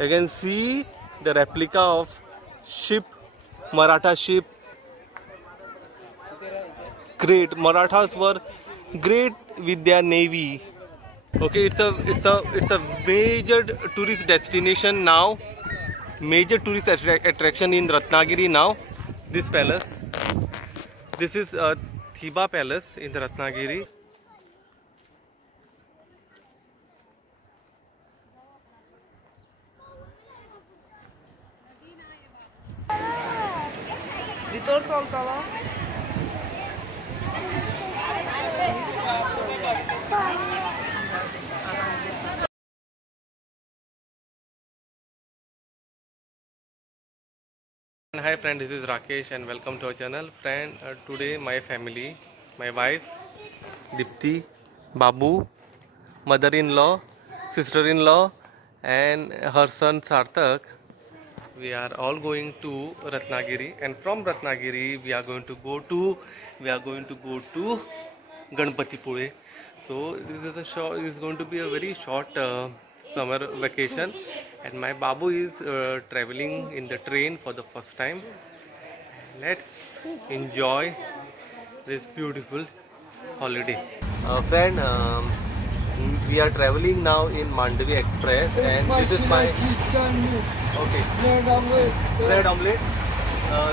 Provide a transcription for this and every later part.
You can see the replica of ship, Maratha ship. Great. Marathas were great with their navy. Okay, it's a major tourist destination now. Major tourist attraction in Ratnagiri now. This palace. This is Thiba Palace in Ratnagiri. Hi friend, this is Rakesh and welcome to our channel. Friend, today my family, my wife Dipti, Babu, mother-in-law, sister-in-law and her son Sarthak, we are all going to Ratnagiri, and from Ratnagiri we are going to go to Ganpatipule. So this is going to be a very short summer vacation, and my Babu is traveling in the train for the first time. Let's enjoy this beautiful holiday. Friend, we are traveling now in Mandavi Express, and this is my okay bread omelette,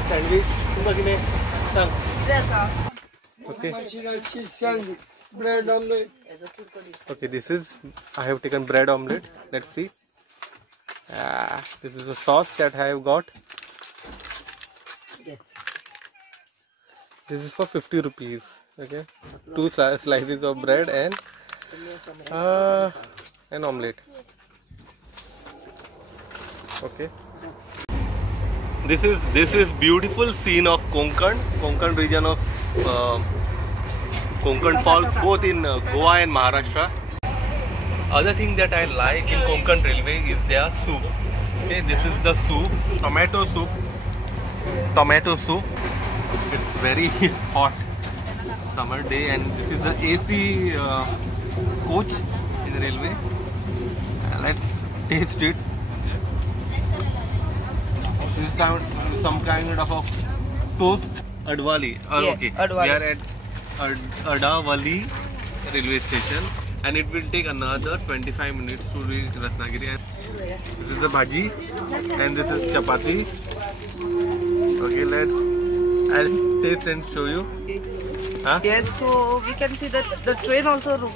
sandwich. Okay. Bread omelette. Okay, this is, I have taken bread omelette. Let's see. This is the sauce that I have got. This is for 50 rupees. Okay, 2 slices of bread and an omelette. Okay. This is beautiful scene of Konkan region of Konkan Falls, both in Goa and Maharashtra. Other thing that I like in Konkan Railway is their soup. Okay, this is the soup, tomato soup. It's very hot summer day, and this is the AC coach in the railway. Let's taste it. This is some kind of a toast Adwali. Okay, Adwali. We are at Adawali railway station, and it will take another 25 minutes to reach Ratnagiri. This is the bhaji and this is chapati. Okay, I'll taste and show you. Huh? Yes, so we can see that the train also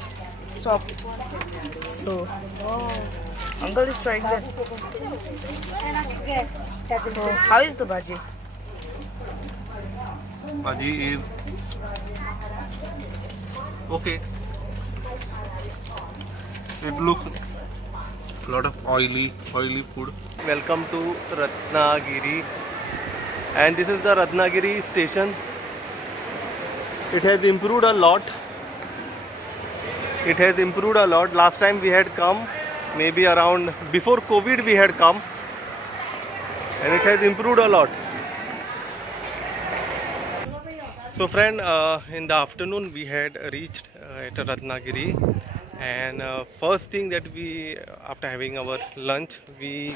stopped. So, uncle is trying that. So, how is the bhaji? Bhaji is okay. It looks a lot of oily food. Welcome to Ratnagiri, and this is the Ratnagiri station. It has improved a lot. Last time we had come, maybe around before COVID we had come, and it has improved a lot. So friend, in the afternoon we had reached at Ratnagiri, and first thing that we, after having our lunch, we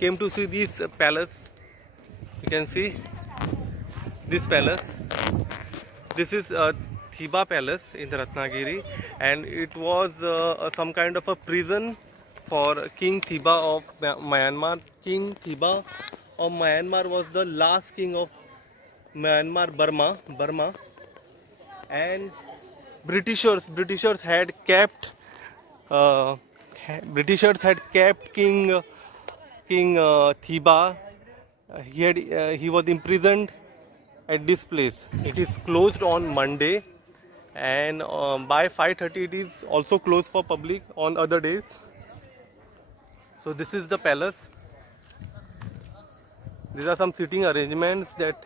came to see this palace. You can see this palace. This is Thiba Palace in Ratnagiri, and it was some kind of a prison for King Thiba of Myanmar. King Thiba of Myanmar was the last king of Myanmar, Burma, and Britishers had kept King Thiba. He was imprisoned at this place. It is closed on Monday, and by 5:30 it is also closed for public on other days. So this is the palace. These are some seating arrangements that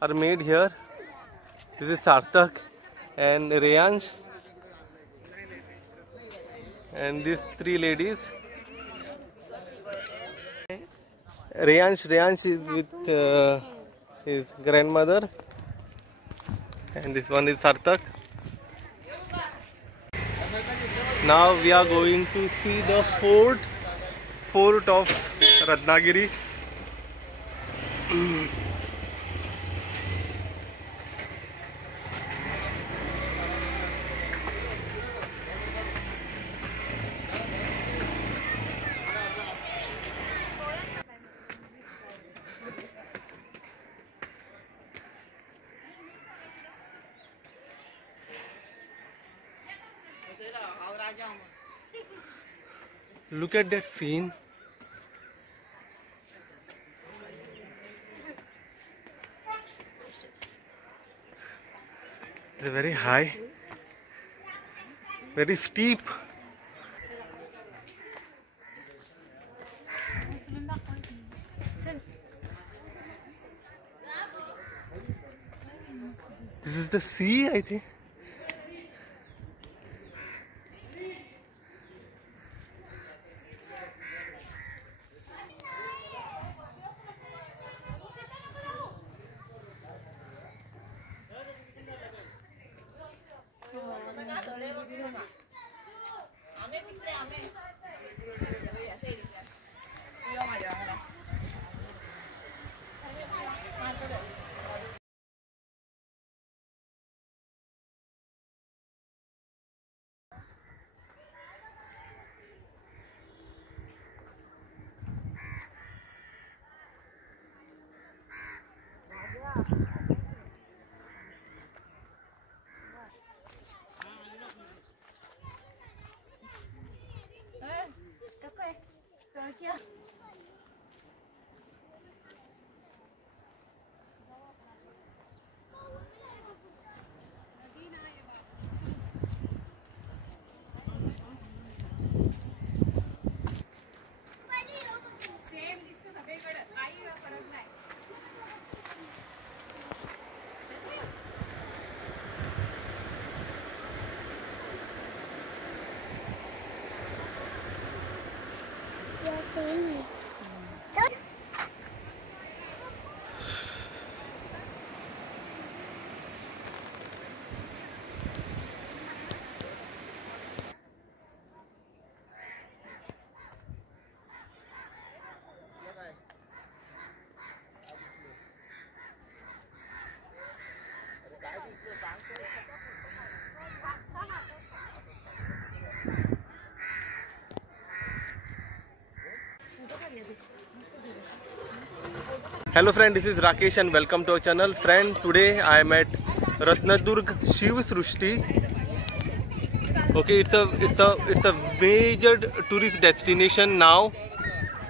are made here. This is Sarthak and Reyansh, and these three ladies. Reyansh is with his grandmother, and this one is Sarthak. Now we are going to see the fort of Ratnagiri. Look at that scene. It's very high, very steep. This is the sea, I think. Hello friend, this is Rakesh and welcome to our channel. Friend, today I am at Ratnadurg Shiv Srushti. Okay, it's a major tourist destination now,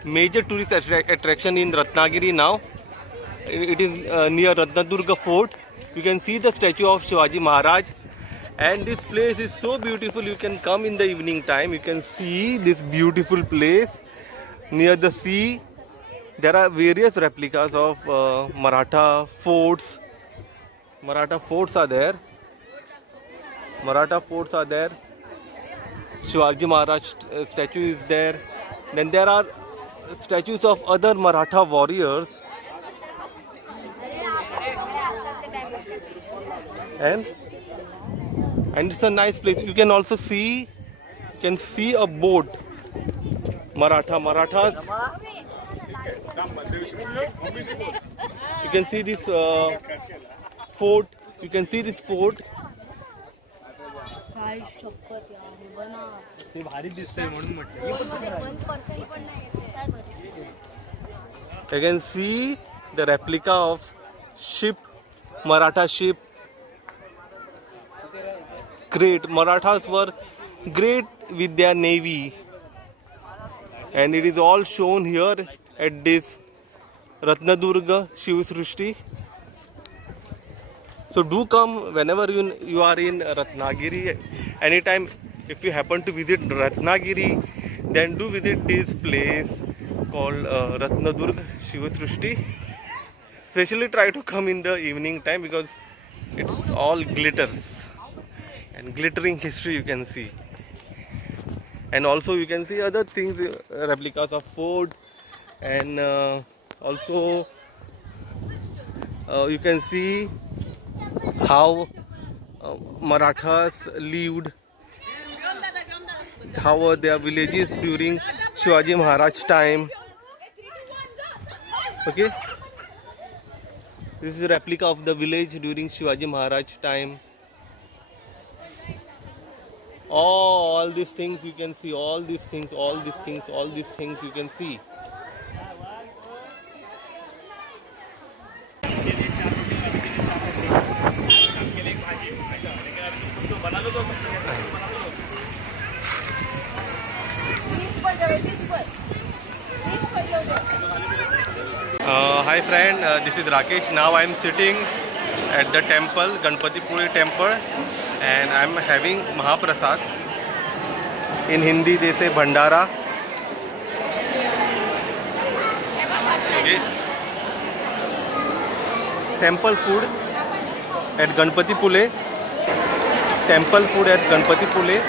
major tourist attraction in Ratnagiri now. It is near Ratnadurga Fort. You can see the statue of Shivaji Maharaj, and this place is so beautiful. You can come in the evening time. You can see this beautiful place near the sea. There are various replicas of Maratha forts. Maratha forts are there. Shivaji Maharaj statue is there. Then there are statues of other Maratha warriors. And it's a nice place. You can also see, a boat. Marathas. You can see this fort. You can see the replica of ship, Maratha ship. Great. Marathas were great with their navy, and it is all shown here at this Ratnadurga Shiv Srushti. So do come whenever you are in Ratnagiri. Anytime if you happen to visit Ratnagiri, then do visit this place called Ratnadurga Shiv Srushti. Especially try to come in the evening time because it's all glitters and glittering history you can see. And also you can see other things, replicas of fort, and also you can see how Marathas lived, how were their villages during Shivaji Maharaj time. Okay, this is a replica of the village during Shivaji Maharaj time. All these things you can see, all these things you can see. Hi friend, this is Rakesh. Now I am sitting at the temple, Ganpatipuri temple, and I am having Mahaprasad. In Hindi they say Bhandara. Okay. Temple food at Ganpatipule. Temple food at Ganpatipule.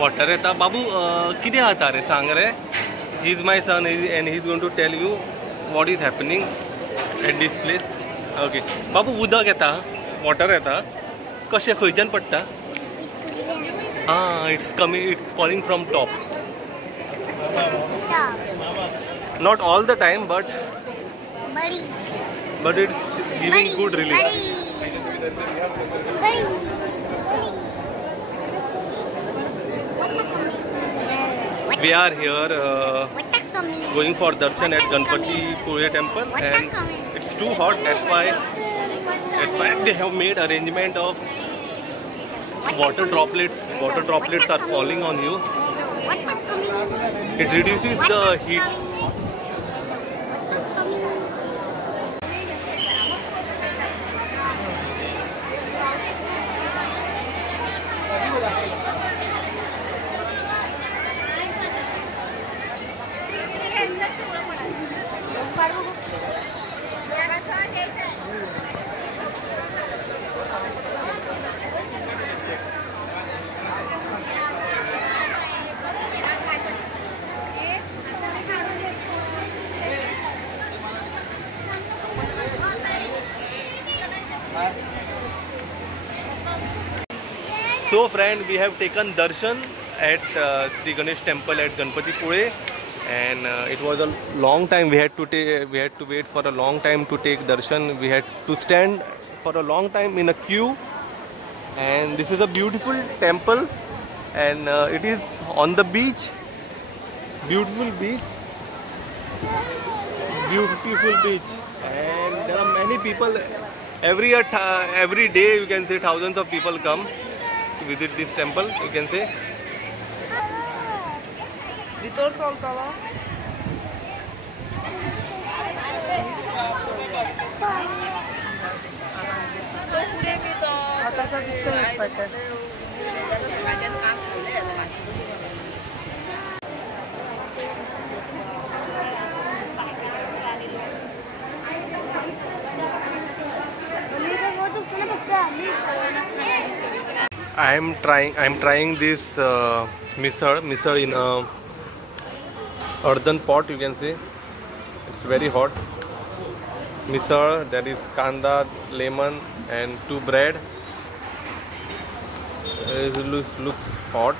Water येता बाबू किती आता रे सांग रे. He is my son and he is going to tell you what is happening at this place. Okay बाबू उदक येता water येता कशें खंयच्यान पडटा. It's coming, it's falling from top. Not all the time but it's giving good relief. We are here going for darshan at Ganpatipule temple, and it's too hot. That's why they have made arrangement of water droplets. Water droplets are falling on you. It reduces the heat. So friend, we have taken darshan at Sri Ganesh temple at Ganpatipule, and it was a long time. We had to wait for a long time to take darshan. We had to stand for a long time in a queue, and this is a beautiful temple, and it is on the beach. Beautiful beach, and there are many people. Every day you can say thousands of people come to visit this temple, you can say. I am trying this misal in a earthen pot, you can say. It's very hot. Misal, that is kanda, lemon and 2 bread. It looks hot.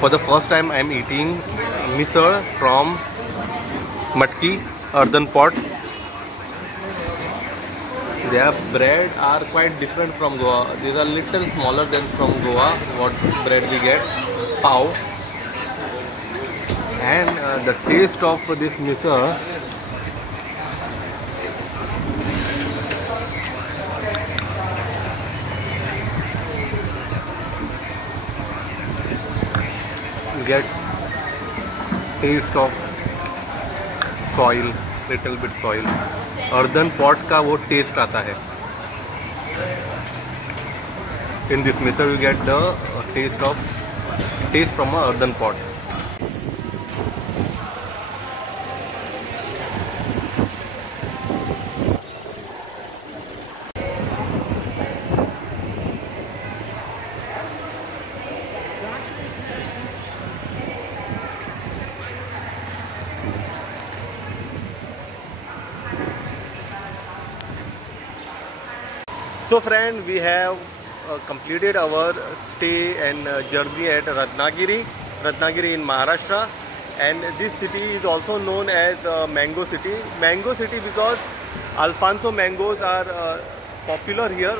For the first time I am eating misal from matki, earthen pot. Their bread are quite different from Goa. These are little smaller than from Goa, what bread we get, pav. And the taste of this misal, you get taste of soil, little bit soil. Earthen pot का वो test आता है. In this method you get the taste from a earthen pot. So friend, we have completed our stay and journey at Ratnagiri in Maharashtra, and this city is also known as Mango City. Mango City because Alfonso mangoes are popular here.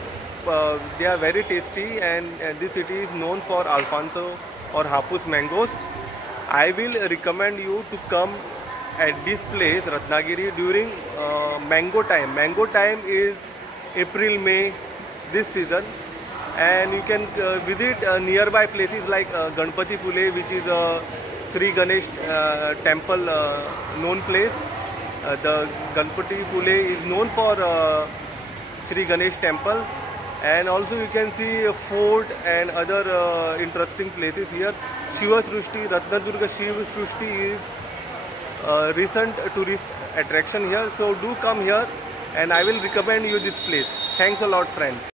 They are very tasty, and this city is known for Alfonso or Hapus mangoes. I will recommend you to come at this place Ratnagiri during mango time. Mango time is April, May, this season, and you can visit nearby places like Ganpati Pule, which is a Sri Ganesh temple known place. The Ganpati Pule is known for Sri Ganesh temple, and also you can see a fort and other interesting places here. Shiva Srushti, Ratnadurga Shiva Srushti is recent tourist attraction here, so do come here and I will recommend you this place. Thanks a lot friends.